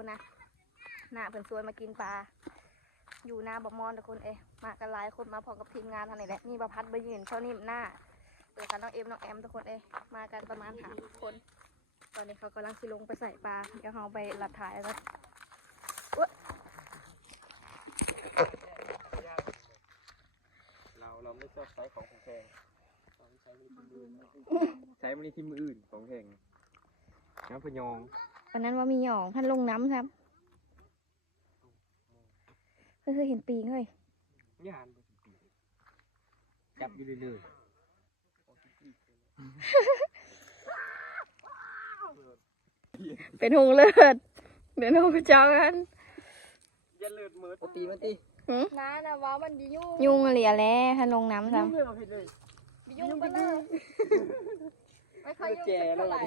คุณนะหน้าเพิ่นสวยมากินปลาอยู่หน้าบ่มอนทุกคนมากันหลายคนมาพร้อมกับทีมงานทางไหนแหละมีประพัดใบยืนเท่านิ่มหน้าเปิดกันน้องเอ็มน้องแอมทุกคนมากันประมาณ5 คน ตอนนี้เขากำลังสิลงไปใส่ปลาเดี๋ยวเขาไปหลัดถ่ายแล้วเราไม่ชอบใช้ของแพงใช้บริทีมืออื่นของแพงน้ำพยองวันนั้นว่ามีหยองท่านลงน้ำครับเคยเห็นปีงเลยยานจับอยู่เรื่อยเป็นหงเลิศเป็นหงเจ้ากันอย่าเลิศเมิดตีมาตีน้านะว่ามันยุ่งเหลี่ยแล้วท่านลงน้ำครับยุ่งไปเลยไม่ค่อยยุ่งเท่าไหร่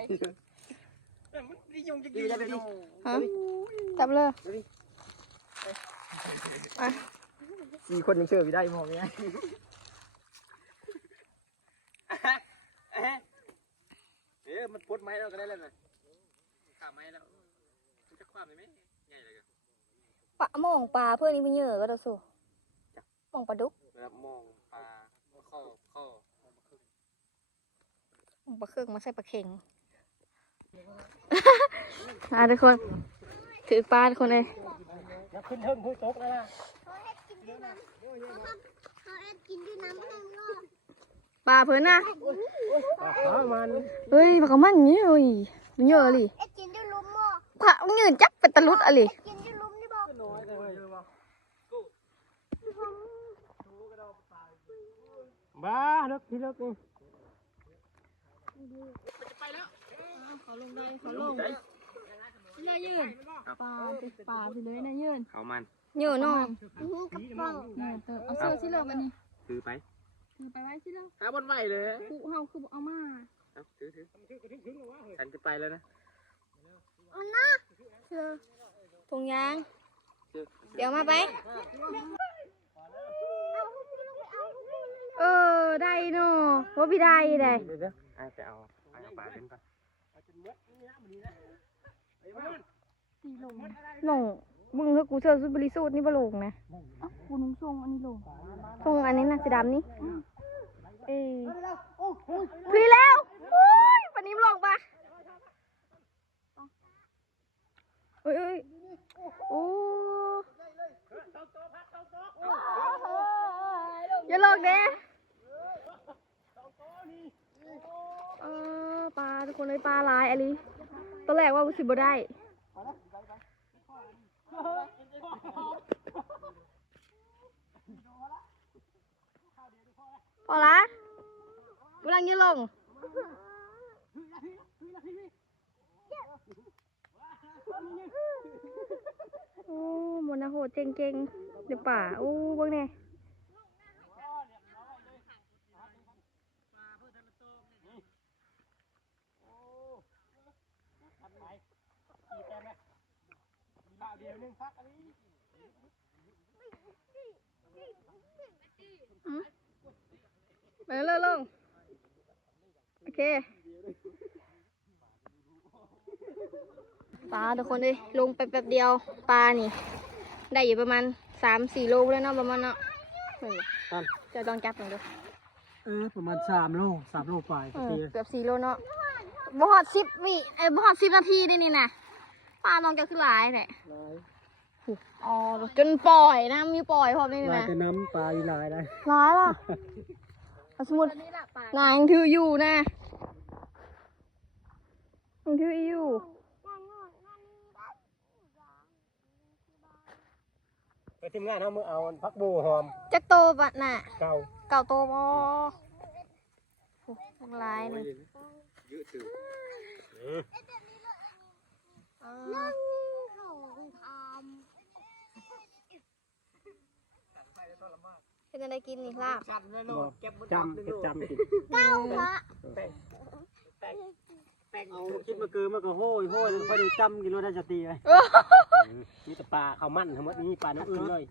จับเลย4 คนยังเชื่อไม่ได้มองไงมันปลดไม้แล้วก็ได้แล้วนะขาไม้แล้วมันจะคว้าไหมใหญ่เลยปลามองปลาเพื่อนนี้ไปเยอะก็ตัวสูมองปลาดุกมองปลาข้อมองปลาเครื่องมาใส่ปลาเข่งทุกคนถือปลาทุกคนเลยขึ้นเทิงคุยโต๊ะแล้วนะปลาเพื่อนนะมันเฮ้ยปลามันเยอะเลยเยอะเลยปลาเยอะจับเป็นตะลุดอะไรบ้าเลิกที่เลิกนี่ไปแล้วเขาลงได้เขาลงน่ายืนปลาไปเลยน่ายืนเขามันเยอะเนาะเอาเสื้อที่เลิกกันนี่ถือไปไว้ที่เลิกหาบนไหวเลยกูเฮาคือเอามาถือฉันจะไปแล้วนะถุงยางเดี๋ยวมาไปได้เนาะว่าพี่ได้เลยเดี๋ยวจะเอาปลาเล่นก่อนหน่งมึงคือกูเจอสุดบริสุทธิ์นี่บลงนะกูนุ่งทรงอันนี้ลงทรงอันนี้นะสีดำนี่พี่แล้วโอ้ยปนิ่มลงปะเอ้ยโอ้อย่าลงเด้ปลาทุกคนเลยปลาลายอะไรตอนแรกว่าสิบ่ได้พอละกำลังยืนลงโอ้หมดนะโหเก่งเดี๋ยวป่าโอ้เบิ่งแน่ไปเลยลงโอเคปลาทุกคนเลยลงไปแป๊บเดียวปลานี่ได้อยู่ประมาณ3-4 โลแล้วเนาะประมาณเนาะจะลองจับหน่อยดูประมาณ3 โลไปเกือบ4 โลเนาะบ่ฮอด10 วิบ่ฮอด10 นาทีได้นี่นะปลาลองจะขึ้นหลายแหละอ๋อจนปล่อยนะมีปล่อยพร้อมนี่นะจะน้ำปลาอยู่หลายได้ร้ายล่ะสมมุตินายถืออยู่นะถืออยู่ไปทีมงานเขาเมื่อเอาพักบูหอมจักโตปะน่ะเก่าโตบ่ลายนี่ยืดถือเป็นอะไรกินนี่ลาบจำกินเก้าพระเอาคิดมาคือมันก็โห้ยพอดีจำกินรถได้จะตีเลยมีแต่ปลาข้าวมันทั้งหมดนี่ปลาน้ำอื่นเลย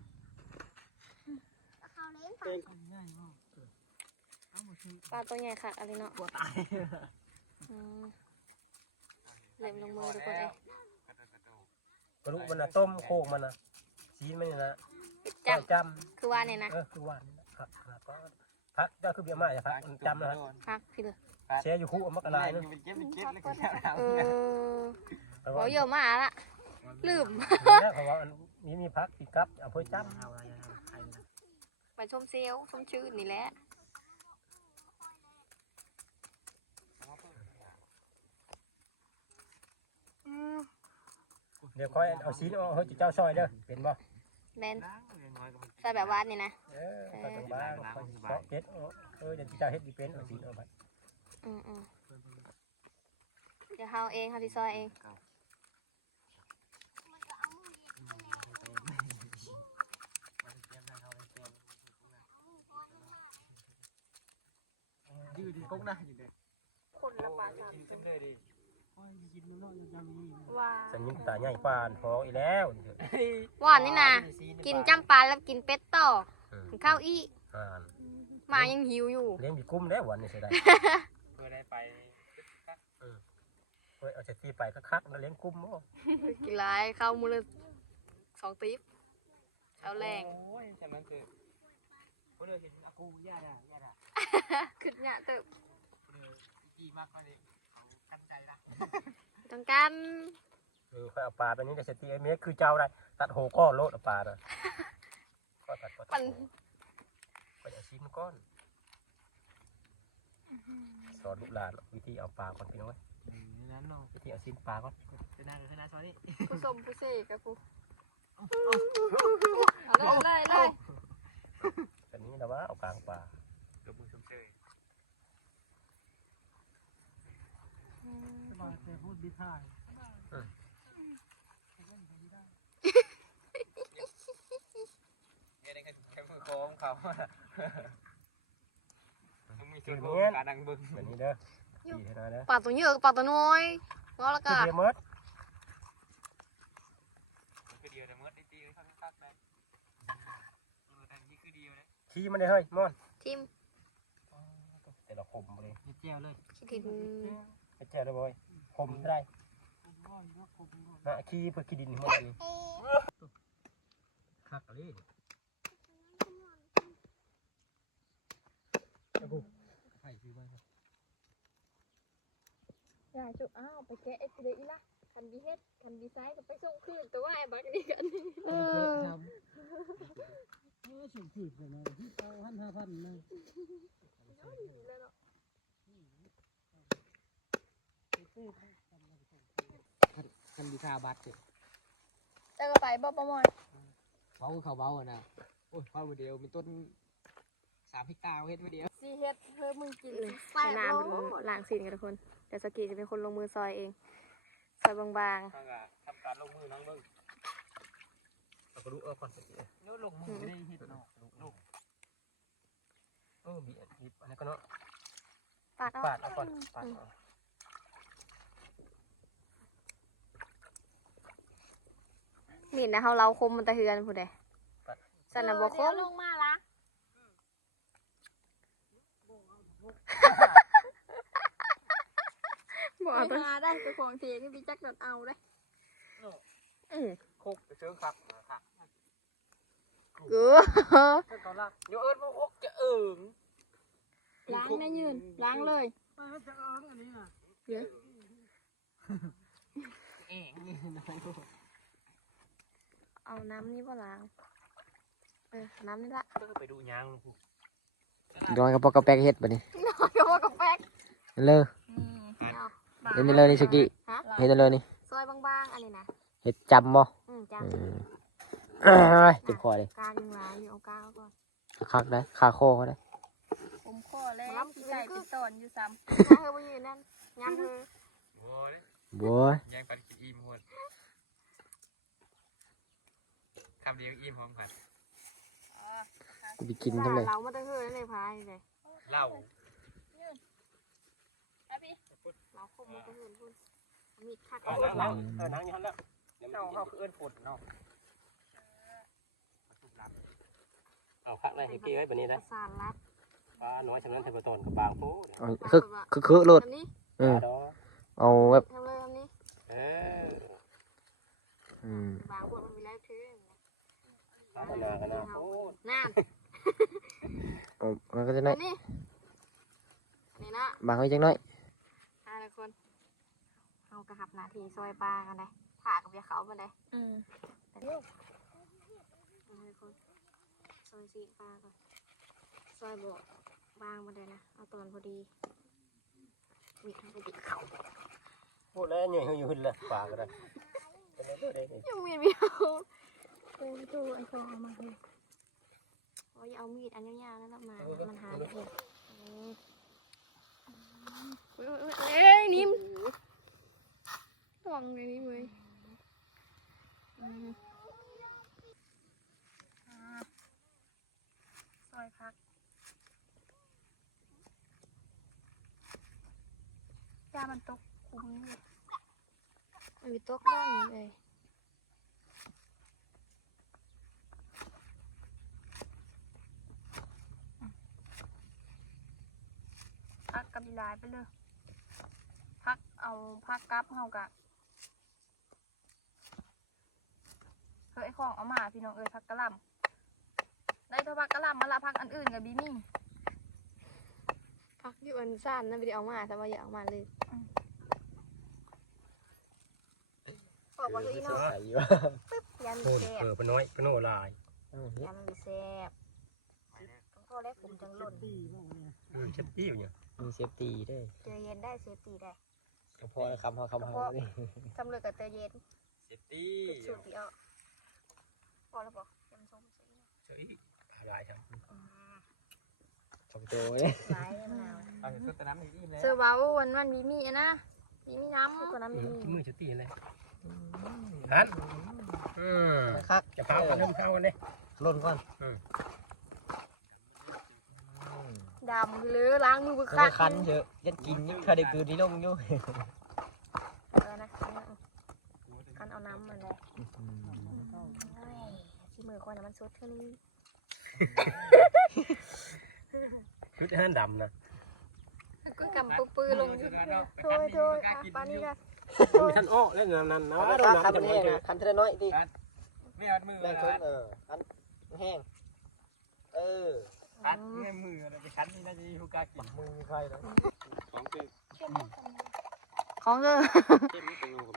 ปลาตัวใหญ่ค่ะอะไรเนาะตัวตายเล็มลงมือทุกคนเลย กระดูกมันน่ะต้มโคกมันน่ะสีมันนี่นะ จ จ ำคือว่าเนี่ยนะ คือว่านี่นะครับก็พักเจ้าคือเบี้ยมาอย่าพักจำนะ พักพี่เลย เสียอยู่คู่มักอะไรนึง บอกเยอะมากละลืม เพราะว่านี่มีพักปีกับเอาเพื่อจำ ไปชมเซลชมชื่นนี่แหละ เดี๋ยวค่อยเอาสีเอาเฮ้ยเจ้าซอยเด้อเป็นบ่ แมนใส่แบบวานนี่นะ ก็ต้องบ้างเพราะเก็ดเดี๋ยวเจ้าเฮ็ดดีเป็นเอาสีเอาไป เดี๋ยวเฮาเองเฮาที่ซอยเอง ยืดก๊กนะอยู่เด็ก คนละปลา กินเลยดิ ว่า สัญญาตาใหญ่กว่าพออีแล้ว หวานนี่นะกินจ้ำปลาแล้วกินเป็ดต่อกินข้าวอีมายังหิวอยู่ เลี้ยงมีกุ้มแล้ววันนี้ใช่ได้ เพื่อได้ไป เอาเสร็จที่ไปก็คักแล้วเลี้ยงกุ้มมั้ง กินไรข้าวมือละ2 ติ๊บเช้าแรง โอ้ยฉะนั้นคือคนเดียวเห็นอากูย่าด่า ขึ้นเนี่ยเติบ ดีมากกว่านี้กันใจละ ต้องการ ค่อยเอาปลาไปนี่ได้เสร็จที่ไอ้เมฆคือเจ้าได้ตัดโหก้อนโลดเอาปลานะก็ตัดก็ตัดไปเอาชิ้นก้อนสอนลูกหลานวิธีเอาปลาก่อนพี่น้อย นั้นเนาะ วิธีเอาชิ้นปลาก่อน เป็นนายซอยนี่ ผู้สมผู้เสกกับผู้เอาเลยเลย แบบนี้นะว่าเอากลางปลา กับมือชมเชย สบายแต่พูดดีท่าย แค่มือโค้งเขามีจุดโค้งการดังบึ้ง แบบนี้เด้อดีขนาดนี้ ปลาตัวเยอะปลาตัวน้อยง้อแล้ว คื ก็ อเดียมด คือเดียวแต่เมื่อได้ตีเขาไม่ตัดเลยแต่นี่คือเดียวเลย ขี้มันได้เฮ้ยมอน ทิม แต่ละคมเลย เจียวเลย คิดถึง ไปแจ้วเลยบ่อยคมได้นะขี้เพื่อขี้ดินมันนี่คักอะไรไข่คือบ้าง อย่าจุอ้าวไปแกะไอ้เด็กอีละคันบีเฮ็ดคันบีไซก็ไปส่งคืนแต่ว่าไอ้บักนี่กัน ส่งคืนไปนะที่เอา1,000 5,000นะคันดีคาบัตร แต่ก็ไปบ่ประมอน เบาเขาเบาอ่ะนะโอ้ยเบาเดียวมีต้น3 พิกาเฮ็ดเดียว สิเฮ็ดเธอมึงกิน ใส่น้ำเป็นล้างซีนกันทุกคนเดี๋ยวสกีจะเป็นคนลงมือซอยเองซอยบาง ทำการลงมือน้องมึง เราก็รู้ก่อนสิ เดี๋ยวลงมือได้เฮ็ดเนาะลูก บีบอันนี้ก็เนาะ ๆปาด ปาดเอาก่อนปาดเอา มีดนะเฮาเราคมมันตะเฮือนผู้ใดสันน่ะบ่คม ลงมาละ บ่ ไป เอาไป หาได้ไปของเสียนี่พี่จักโดนเอาได้ คุกจะเชิงครับค่ะ เกือ ถ้าตอนละเดี๋ยวเอิญพวกคุกจะเอิง ล้างนะยืนล้างเลย เดี๋ยว เองน้อย เอาน้ำนี่บ่ล้างน้ำนี่ละ ก็ไปดูยางลูก ย้อนกระปอกกระแปกเฮ็ดบัดนี้ น้อยก็ว่ากาแฟ เลย เอา เฮ็ดเลยนี่สกิ ฮะ เฮ็ดเลยนี่ ซอยบางๆอันนี้นะ เฮ็ดจำบ่ จ้า เจ็บคอเลย กลางยังล้างอยู่เอากลางก่อน คักได้ขาคอเขาได้ ผมข้อแล้วพี่ไก่เป็นตอนอยู่ซ้ ถ้าเธอมายืนนั่นยำเธอ โอ้ย บัว ยังปันกินอิ่มหมดคำเดียวอิ่มพร้อมกัน กูไปกินทั้งเลย เรามาตะเฮือนเลยพายเลย เหล้า เราคมมาตะเฮือนพุ่นมีดคัก นั่งนั่งอยู่แล้ว เขาคือเอิญฝนเนาะ เอาคักเลยให้เกี้ยแบบนี้ ป นะ ระสานรัด ปลาน้อยฉะนั้นเทปตอนกับบางโพ คือโลด ทำนี้ เออ ดอ เอาแบบ ทำเลยทำนี้ เออ บางพวกมันมีแล้วคือ กันนากันนาโอ้ นั่น มันก็จะน้อย นี่นี่นะ บางไว้จังน้อย ทุกคนเอากระหับหนาทีซอยปลากันเลยผ่ากับยาเขามาเลยทุกคนซอยซีปลาก่อนซอยบวบางมาเลยนะเอาตอนพอดีมีทางไปติดเขา พูดแล้วเนี่ยอยู่หุ่นละปลาก็ได้เป็นได้ได้ ยังมีเดียวโอ้ยดูไอ้ฟองเอามาเลยโอ้ยเอามีดอันยาวๆนั่นมามันหาไม่เห็นเอ้ยนิ่มห่วงเลยนี่เว้ยซอยพักยามันตกคุ้มเลยมันมีตกด้านนี้เลยพักกับอีลายไปเลยพักเอาพักกับเฮากะเฮ้ยของเอามาพี่น้องเอ้ยพักกะหล่ำได้ถ้าพักกะหล่ำมาละพักอันอื่นกับบีมี่พักอยู่อันสั้นนั่นไปเอามาแต่ว่าอย่าเอามาเลยบอกว่าพี่น้อง ใส่อยู่ ปึ๊บยัน โน่น แซ่บ ปน้อยปโน่ลาย ยันแซ่บพ่อแรกผมจังหล่น เช็ดตี้อยู่เนี่ย มีเซฟตี้ด้วย เจอเย็นได้เซฟตีได้ พอคำนี่ จำเลยกับเจอเย็น เซฟตี้ ปิดสูตรเดียวพอแล้วบอกยังส้มสี เฮ้ยลายครับ สองตัวเนี่ย ลายมะนาว เอาเห็นตัวน้ำอีกทีเลย เซอร์บาวันมีมีนะมีมีน้ำตัวน้ำมีมี มือเช็ดตี้เลยฮันคัก จะเผากันเริ่มเผากันเลย ล่นก่อน ดำหรือล้างมือ คันคันเยอะยันกินยังเคยได้คืนที่ลงอยู่ นะกันเอาน้ำมาเลยที่มือคนมันซุดเท่านี้ ชุดฮันดำนะ ก็กำปุ๊บปืนลงโถยโถยปานี่ละ มีท่านอ้อเล่นนั่นนะ คันมันแห้งนะคันเท่าน้อยดิ ไม่เอามือ แรงชนคันแห้งคัดเงี้ยมืออะไรไปคัดนี่น่าจะมีผู้กล้ากิน มือไฟแล้ว ของคือ ของเธอ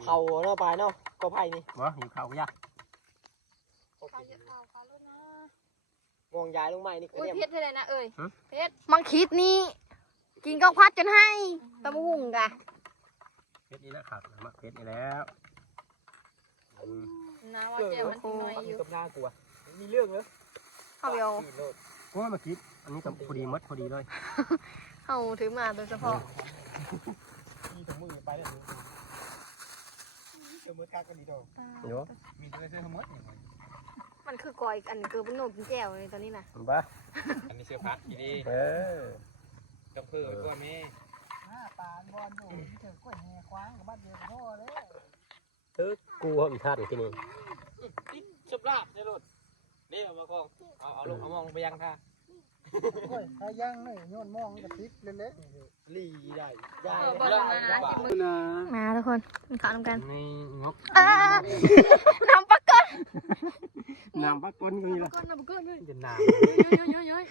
เข่าเนาะปลายเนาะก็ไผ่นี่ วะหิวข้าวก็ยาก มองยายลงใหม่นี่ อุ้ย เนี่ย เพชรเลยนะเอ้ยเพชรมังคิดนี่กินข้าวพัดจนให้ตะมุ่งกะ เพชรนี่นะขาดมักเพชรนี่แล้ว น้าว่าเจ้ามันน้อยอยู่ กับหน้ากลัวมีเรื่องเหรอ เขาเดียว กูว่ามาคิดอันนี้กับพอดีมัดพอดีเลย เขาถือมาโดยเฉพาะ มีถุงมือไปแล้วเจอมือกากันดีดอก เดี๋ยว มีตัวเสื้อมด มันคือกอยอันนี้คือบุญโนกินแก้วในตอนนี้นะ บ้า อันนี้เสื้อพัดทีนี้ อ กำเพื่อก็แม่ ปานบอลอยู่เจอกล้วยแห่คว้างกับบ้านเดียวพ่อเลย กูมีท่านที่นี่ ติดชุบลาบในรถนี่เอามาคองเอาลงเอามองไปยังท่า โอ้ยถ้าย่างหน่อยโยนมองกับติ๊กเล็กๆลีได้ยาย มาทุกคนข้าวน้ำกัน นี่งบ น้ำปลาก้อน น้ำปักก้นก็มีละ น้ำปลาก้อนเลย จะน้ เยอะ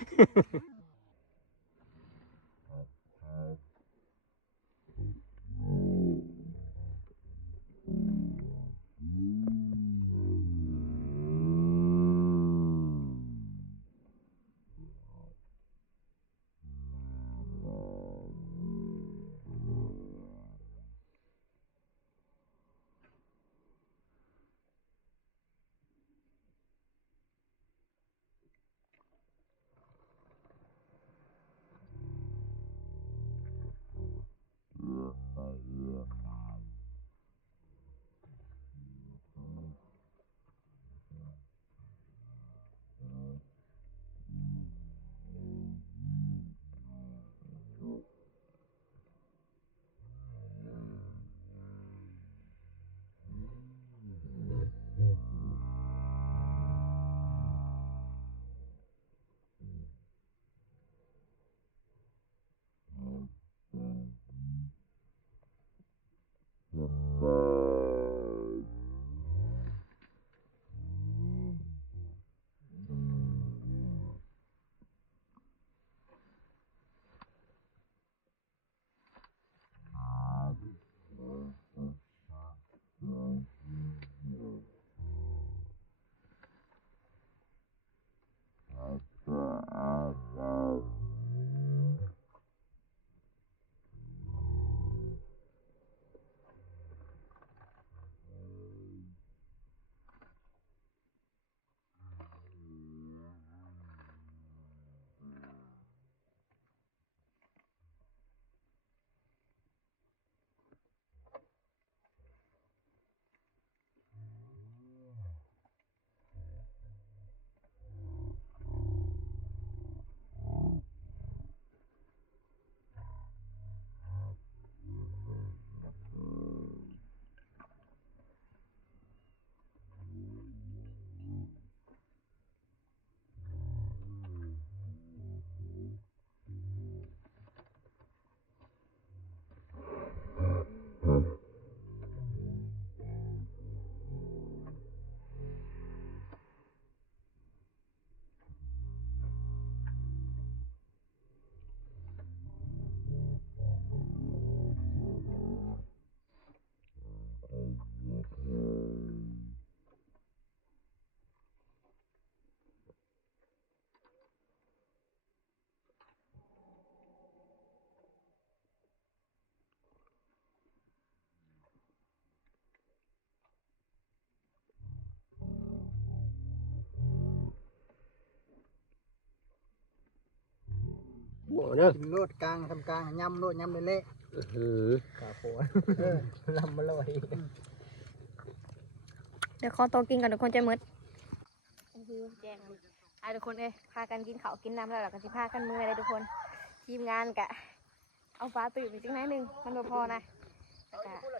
เด้อ กินโลดกลางทำกลางยำโลดยำเละ ขาโคนลำมาลอย เดี๋ยวขอตัวกินก่อนทุกคนจะมืดแจ้งทุกคนพากันกินข้าวกินน้ำแล้วเราก็สิพากันมือเลยทุกคนทีมงานกะเอาฟ้าตื่นอีกจังไหนหนึ่งมันบ่พอนะ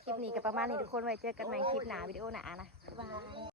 คลิปนี้ก็ประมาณนี้ทุกคนไว้เจอกันใหม่คลิปหน้าวิดีโอหน้านะบ๊ายบาย